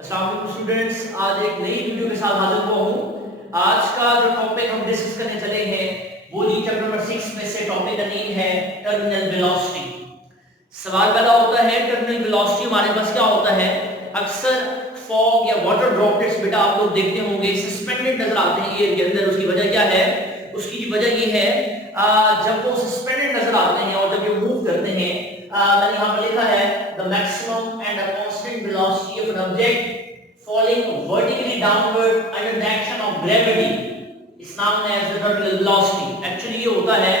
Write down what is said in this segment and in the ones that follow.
अस्सलाम वालेकुम स्टूडेंट्स, आज एक नई वीडियो के साथ हाजिर हुआ हूँ। आज का जो टॉपिक हम डिस्कस करने चले हैं वो जी चैप्टर नंबर 6 में से टॉपिक का नेम है टर्मिनल वेलोसिटी। सवाल पैदा होता है टर्मिनल वेलोसिटी हमारे पास क्या होता है। अक्सर फॉग या वाटर ड्रॉपलेट्स बेटा आप लोग देखते होंगे सस्पेंडेड नजर आते हैं एयर के अंदर। उसकी वजह क्या है? उसकी वजह ये है जब वो सस्पेंडेड नजर आते हैं और जब ये मूव करते हैं, मैंने यहाँ पर लिखा है the maximum and the constant velocity of an object falling vertically downward under the action of gravity is known as the terminal velocity। Actually ये होता है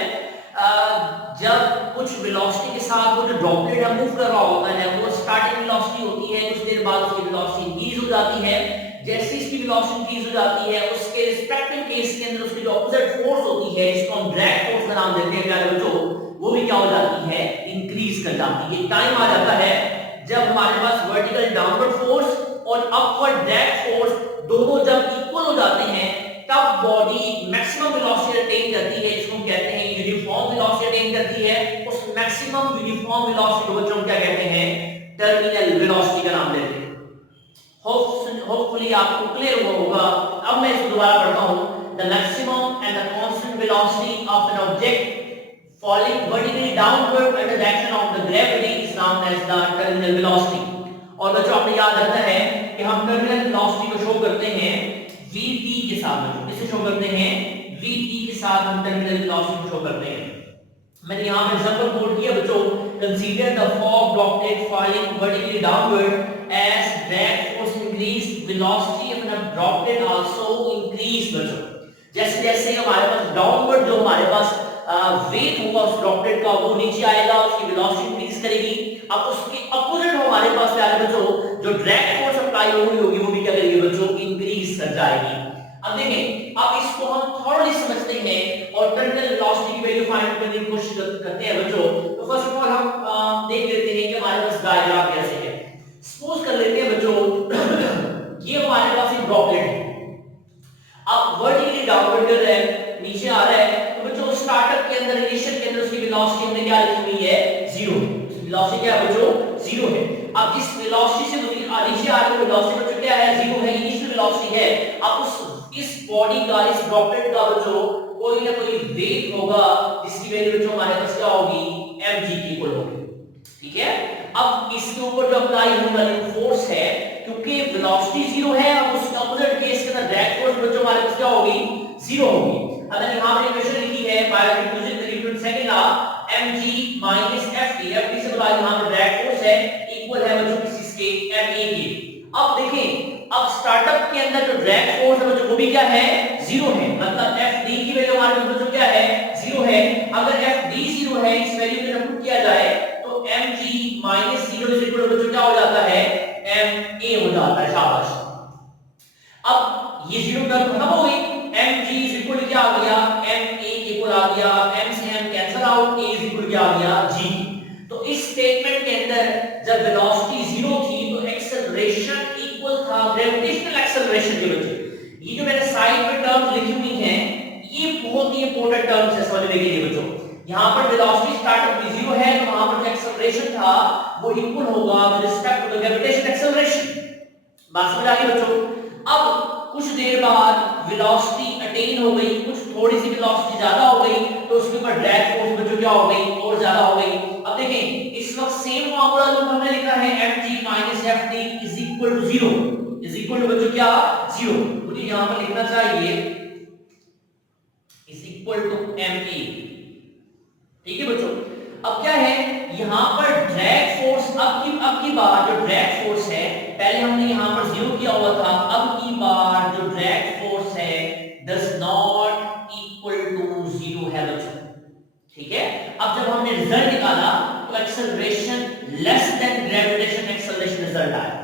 जब कुछ वेलोसिटी के साथ वो जो ड्रॉपलेट है मूव कर रहा होता है, वो स्टार्टिंग वेलोसिटी होती है, कुछ देर बाद उसकी वेलोसिटी इंक्रीज हो जाती है। जैसे इसकी वेलोसिटी इंक्रीज हो जाती है उसके रिस्पेक्टिव केस के अंदर उसकी जो ऑपोजिट फोर्स होती है जिसको हम ड्रैग फोर्स का नाम देते हैं प्यारे बच्चों, वो भी क्या हो जाती है? इंक्रीज कर जाती है। टाइम आ जाता है जब हमारे पास वर्टिकल डाउनवर्ड फोर्स और अपवर्ड ड्रैग फोर्स दोनों जब इक्वल हो जाते हैं तब बॉडी मैक्सिमम वेलोसिटी अटेन करती है, जिसको हम कहते हैं यूनिफॉर्म वेलोसिटी अटेन करती है। उस मैक्सिमम यूनिफॉर्म वेलोसिटी को बच्चों क्या कहते हैं? टर्मिनल वेलोसिटी का नाम देते हैं। होपफुली आपको क्लियर हुआ होगा। अब मैं इसको दोबारा पढ़ता हूं। The maximum and the constant velocity of an object falling vertically downward under the action of the gravity is known as the terminal velocity। और बच्चों आपने याद रखना है कि हम टर्मिनल वेलोसिटी को शो करते हैं vt के साथ। बच्चों किसे शो करते हैं? vt के साथ हम टर्मिनल वेलोसिटी को शो करते हैं। मैंने यहां पर एग्जांपल कोट किया बच्चों, consider the fog droplet falling vertically downward as drag force increase velocity of the droplet also increase। बच्चों जैसे जैसे हमारे पास डाउनवर्ड जो हमारे पास वेट होगा उस ड्रॉपलेट का वो नीचे आएगा, उसकी वेलोसिटी इंक्रीज करेगी। अब उसके अपोजिट हमारे पास प्यारे बच्चों जो ड्रैग फोर्स अप्लाई हो रही होगी वो भी क्या करेगी बच्चों? इंक्रीज कर जाएगी। अब देखें, अब इसको हम थोड़ी समझते हैं और टर्मिनल वेलोसिटी की वैल्यू फाइंड करने की कोशिश करते हैं बच्चों। तो फर्स्ट ऑफ ऑल हम देख लेते हैं कि हमारे पास डायग्राम कैसे है। सपोज कर लेते हैं बच्चों ये हमारे पास एक ड्रॉपलेट है, अब वर्टिकली डाउनवर्ड कर रहा है, नीचे आ रहा है। तो बच्चों स्टार्टअप के अंदर इनिशियल के अंदर उसकी वेलोसिटी हमने क्या लिखी हुई है? 0। उसकी वेलोसिटी क्या है बच्चों? 0 है। अब जिस वेलोसिटी से नीचे आ रही है वेलोसिटी बच्चों क्या है? 0 है, इनिशियल वेलोसिटी है। अब इस बॉडी का, इस ड्रॉपलेट का बच्चों कोई ना कोई वेट होगा जिसकी वैल्यू बच्चों हमारे पास क्या होगी? mg की इक्वल होगी। ठीक है। अब इसके ऊपर जो अप्लाई होने वाली फोर्स है, क्योंकि वेलोसिटी 0 है, अब उसके अपोजिट केस के अंदर ड्रैग फोर्स बच्चों हमारे पास क्या होगी? 0 होगी। अगर यहां पर इक्वेशन लिखी है Newton second law mg ft से बता यहां पर ड्रैग फोर्स है इक्वल है बच्चों किसके? ma के। अब देखें, अब स्टार्टअप के अंदर जो ड्रैग फोर्स है बच्चों वो भी क्या है? 0 है। मतलब fd की वैल्यू हमारे पास बच्चों क्या है? 0 है। अगर fd 0 है, इस वैल्यू को जब पुट किया जाए तो mg -0 इज इक्वल टू बच्चों क्या हो जाता है? ma हो जाता है। शाबाश। अब ये 0 टर्म खत्म हो गई, mg इज इक्वल टू क्या आ गया? ma के इक्वल आ गया, m से m cancel out, a is equal क्या आ गया? g। तो इस स्टेटमेंट के अंदर जब वेलोसिटी 0 थी तो एक्सेलरेशन इक्वल था ग्रेविटेशनल एक्सेलरेशन के। बच्चों ये जो मैंने साइड पे टर्म्स लिखी हुई हैं ये बहुत ही इंपॉर्टेंट टर्म्स है समझने के लिए बच्चों। यहां पर वेलोसिटी स्टार्टअप में 0 है तो वहां पर जो एक्सेलरेशन था वो इक्वल होगा with respect to the gravitational acceleration. बात समझ आ गई बच्चों? अब कुछ देर बाद वेलोसिटी अटेन हो गई, कुछ थोड़ी सी वेलोसिटी ज्यादा हो गई तो उसके ऊपर ड्रैग फोर्स बच्चों क्या हो गई? और ज्यादा हो गई। अब देखें, इस वक्त सेम फार्मूला जो हमने लिखा है mg ft is equal to 0 is equal to बच्चों क्या? 0। मुझे यहां पर लिखना चाहिए इज इक्वल टू ma। ठीक है बच्चों। अब क्या है यहां पर ड्रैग फोर्स, अब की बार जो ड्रैग फोर्स है, पहले हमने यहां पर 0 किया हुआ था, अब की बार जो ड्रैग फोर्स है डज नॉट इक्वल टू 0 है बच्चों। ठीक है। अब जब हमने रिजल्ट निकाला तो acceleration less than gravitation acceleration result आया।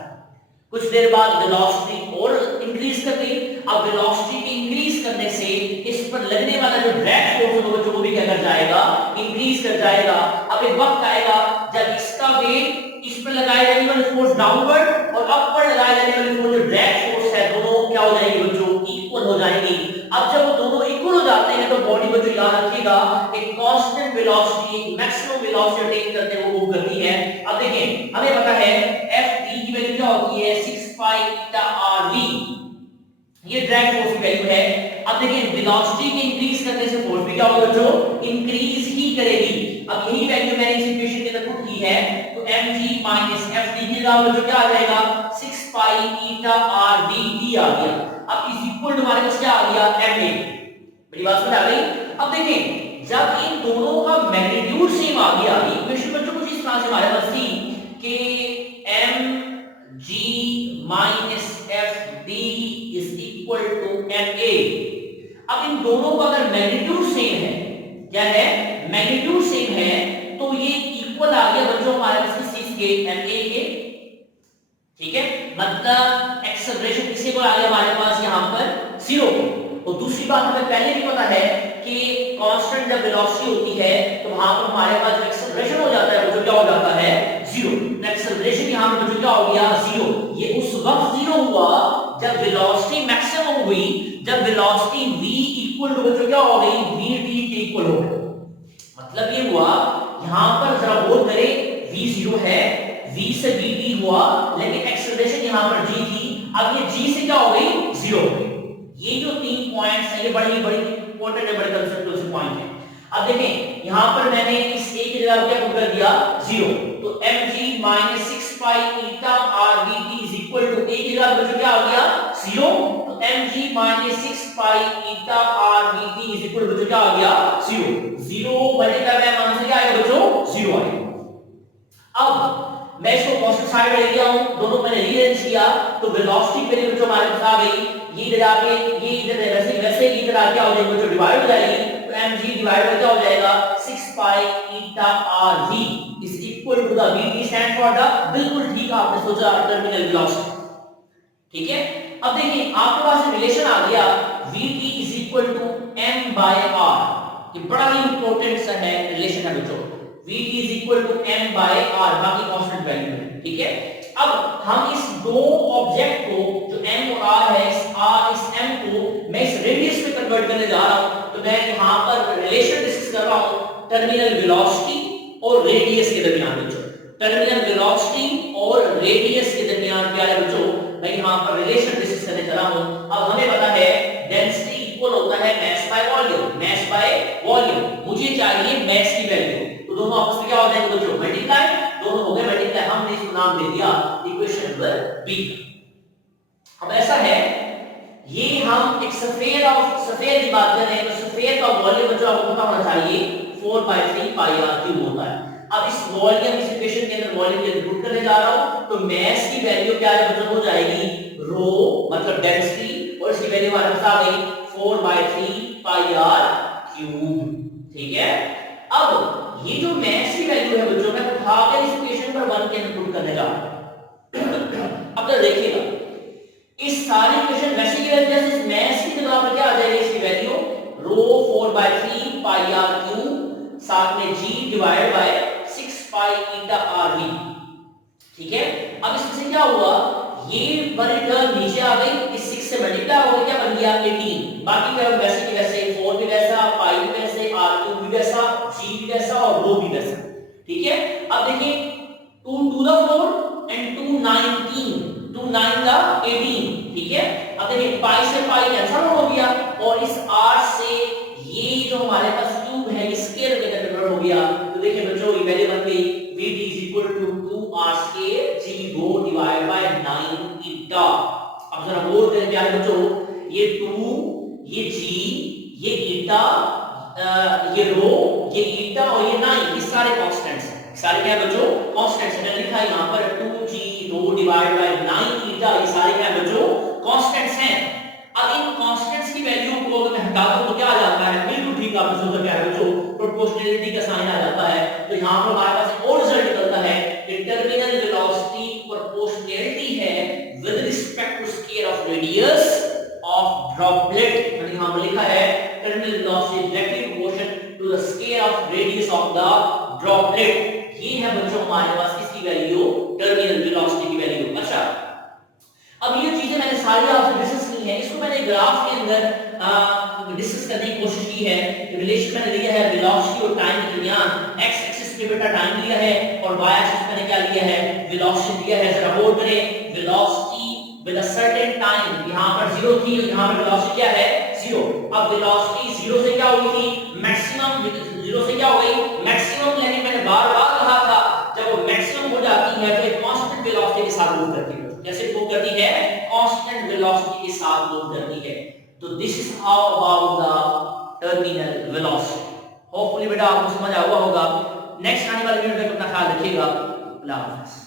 कुछ देर बाद वेलोसिटी और इंक्रीज कर गई। अब वेलोसिटी के इंक्रीज करने से इस पर लगने वाला जो ड्रैग फोर्स होगा बच्चों वो भी क्या कर जाएगा? इंक्रीज कर जाएगा। अब एक वक्त आएगा जब इसका वेट इस पर लगाए जाने वाली फोर्स डाउनवर्ड और अपवर्ड लगाए जाने वाली फोर्स जो ड्रैग फोर्स है दोनों क्या हो जाएंगी बच्चों? इक्वल हो जाएंगी। अब जब वो दोनों इक्वल हो जाते हैं तो बॉडी बच्चों याद रखिएगा एक कांस्टेंट वेलोसिटी, एक मैक्सिमम वेलोसिटी अटेन करते हुए मूव करती है। अब देखें, हमें पता है fd की वैल्यू क्या होती है 6 पाई ईटा आर वी, ये ड्रैग फोर्स की वैल्यू है। अब देखिए वेलोसिटी के इंक्रीज करने से फोर्स भी क्या होगा बच्चों, इंक्रीज ही करेगी। अब यही वैल्यू मैंने इस इक्वेशन के अंदर पुट की है, तो mg माइनस f देखिएगा बच्चों क्या आ जाएगा 6 pi eta are we D आ गया। अब इस इक्वल टू हमारे पास क्या आ गया ma, बड़ी बात समझ आ गई। अब देखें जब इन दोनों का मैग्नीट्यूड सेम आ गया, इक्वेशन बच्चों कुछ इस तरह से हमारे पास थी कि mg minus f d is equal to ma। अब इन दोनों का अगर मैग्नीट्यूड सेम है, क्या है मैग्नीट्यूड सेम है, तो ये इक्वल आ गया बच्चों हमारे पास किस चीज के ma के, ठीक है, मतलब एक्सेलरेशन किसके को आ गया हमारे पास यहाँ पर 0। और दूसरी बात हमें पहले भी पता है कि कांस्टेंट जब वेलोसिटी होती है तो वहां पर हमारे पास एक्सेलरेशन हो जाता है बच्चों, क्या हो जाता है 0। एक्सेलरेशन यहाँ पर बच्चों क्या हो गया 0। ये उस वक्त 0 हुआ जब वेलोसिटी मैक्सिमम हुई, जब वेलोसिटी v इक्वल टू बच्चों क्या हो गई vt के इक्वल हो गई। मतलब ये हुआ यहां पर जरा गौर करें v 0 है, v से vt हुआ, लेकिन एक्सेलरेशन यहां पर g थी, अब ये g से क्या हो गई 0 हो गई। ये जो 3 पॉइंट्स हैं ये बड़ी इंपॉर्टेंट है, बड़े कंसेप्चुअल से पॉइंट है। अब देखें यहां पर मैंने इस a की जगह क्या पुट कर दिया 0, तो mg minus 6 pi eta are V T is equal to a की जगह बच्चों क्या आ गया 0, तो mg minus 6 pi eta are V T is equal to बच्चों क्या आ गया 0। 0 मल्टीप्लाई बाय आंसर क्या आएगा बच्चों 0 आएगा। अब मैं इसको कांस्टेंट साइड में ले लिया हूं, दोनों मैंने रीअरेंज किया, तो वेलोसिटी की वैल्यू बच्चों हमारे पास आ गई, ये इधर आके ये इधर वैसे इधर आके आ जाएगी बच्चों डिवाइड हो जाएगी, तो mg डिवाइड हो क्या हो जाएगा 6 pi eta are v is equal to the vt stand for the, बिल्कुल ठीक आपने सोचा टर्मिनल वेलोसिटी, ठीक है। अब देखिए आपके पास रिलेशन आ गया vt is equal to m by r, ये बड़ा ही इंपॉर्टेंट सा है रिलेशन है बच्चों, vt is equal to m by r, बाकी कांस्टेंट वैल्यू है, ठीक है। अब हम इस दो ऑब्जेक्ट को जो m और r है, इस m को मैं इस रेडियस में कन्वर्ट करने जा रहा हूं, तो मैं यहां पर रिलेशन डिस्कस कर रहा हूं टर्मिनल वेलोसिटी और रेडियस के दरमियान बच्चों, टर्मिनल वेलोसिटी और रेडियस के दरमियान प्यारे बच्चों मैं यहां पर रिलेशन डिस्कस करने जा रहा हूं। अब हमें पता है डेंसिटी इक्वल होता है mass by volume, mass by volume, मुझे चाहिए मास की वैल्यू, तो दोनों आपस में क्या हो जाएंगे बच्चों मल्टीप्लाई, दोनों हो गए मल्टीप्लाई, हमने इसको नाम दे दिया इक्वेशन नंबर बी। अब ऐसा है ये हम एक सफेयर की बात कर रहे हैं, तो सफेयर का वॉल्यूम बच्चों आपको पता होना चाहिए 4/3 पाई आर क्यूब होता है। अब इस वॉल्यूम इस इक्वेशन के अंदर वॉल्यूम के इंक्लूड करने जा रहा हूं, तो मास की वैल्यू क्या है बच्चों हो जाएगी रो मतलब डेंसिटी, और इसकी वैल्यू हमारे पास आ गई 4/3 पाई आर क्यूब, ठीक है। अब ये जो मास की वैल्यू है बच्चों मैं उठाकर इस इक्वेशन पर 1 के अंदर पुट करने जा रहा हूं। अब तो देखिएगा इस सारी इक्वेशन वैसे की वैसे जैसे इस मास की जगह पर क्या आ जाएगी इसकी value rho 4/3 pi R cube साथ में g divided by 6 pi eta are V, ठीक है। अब इसमें से क्या हुआ ये बड़ी टर्म नीचे आ गई, इस 6 से मल्टीप्लाई हो गया, क्या बन गया 18, बाकी टर्म वैसे की वैसे 4 भी वैसा, पाई भी वैसे, आर क्यूब भी वैसा, g भी वैसा और रो भी वैसा, ठीक है। अब देखिए 2 to the 4 and 2 19, 2 9 का 18, ठीक है। अब देखिए पाई से पाई कैंसिल हो गया, और इस r से ये जो हमारे पास क्यूब है ये स्क्वायर में कन्वर्ट हो गया, तो देखिए बच्चों ये वैल्यू बन गई vt is equal to 2r square g rho divided by 9 eta। अब जरा गौर करें प्यारे बच्चों, ये 2 ये g ये eta ये रो ये eta और ये 9 ये सारे कांस्टेंट्स हैं, सारे क्या बच्चों कांस्टेंट्स है, लिखा है यहां पर 2g rho divided by 9 eta, ये सारे क्या बच्चों कांस्टेंट्स हैं। अब इन कांस्टेंट्स की वैल्यू को अगर मैं हटा दूं तो क्या आ जाता है, बिल्कुल ठीक आपने सोचा क्या है बच्चों प्रोपोर्शनैलिटी का साइन आ जाता है, तो यहां पर हमारे पास और रिजल्ट निकलता है कि टर्मिनल वेलोसिटी प्रोपोर्शनैलिटी है with respect to square of radius of droplet, मैंने यहां पर लिखा है terminal velocity directly proportional to the square of radius of the droplet. ये है बच्चों हमारे पास किसकी वैल्यू टर्मिनल वेलोसिटी की वैल्यू। अच्छा अब ये चीजें मैंने सारी आपसे डिस्कस की है, इसको मैंने ग्राफ के अंदर डिस्कस करने की कोशिश की है। रिलेशन मैंने लिया है वेलोसिटी और टाइम के दरमियान, एक्स एक्सिस पे बेटा टाइम दिया है और y एक्सिस मैंने क्या लिया है, वेलोसिटी दिया है। जरा गौर करें, velocity with a certain time, यहां पर 0 थी और यहां पर वेलोसिटी क्या है, 0। अब वेलोसिटी 0 से क्या हो गई थी, मैक्सिमम, 0 से क्या हो गई, मैक्सिमम। लेकिन मैंने बार-बार कहा था जब वो मैक्सिमम हो जाती है तो एक कांस्टेंट वेलोसिटी के साथ मूव करती है। कैसे मूव करती है, कांस्टेंट वेलोसिटी के साथ मूव करती है। तो this is how about the terminal velocity. Hopefully बेटा आपको समझ आया हुआ होगा। नेक्स्ट आने वाले वीडियो में अपना ख्याल रखिएगा। अल्लाह हाफिज़।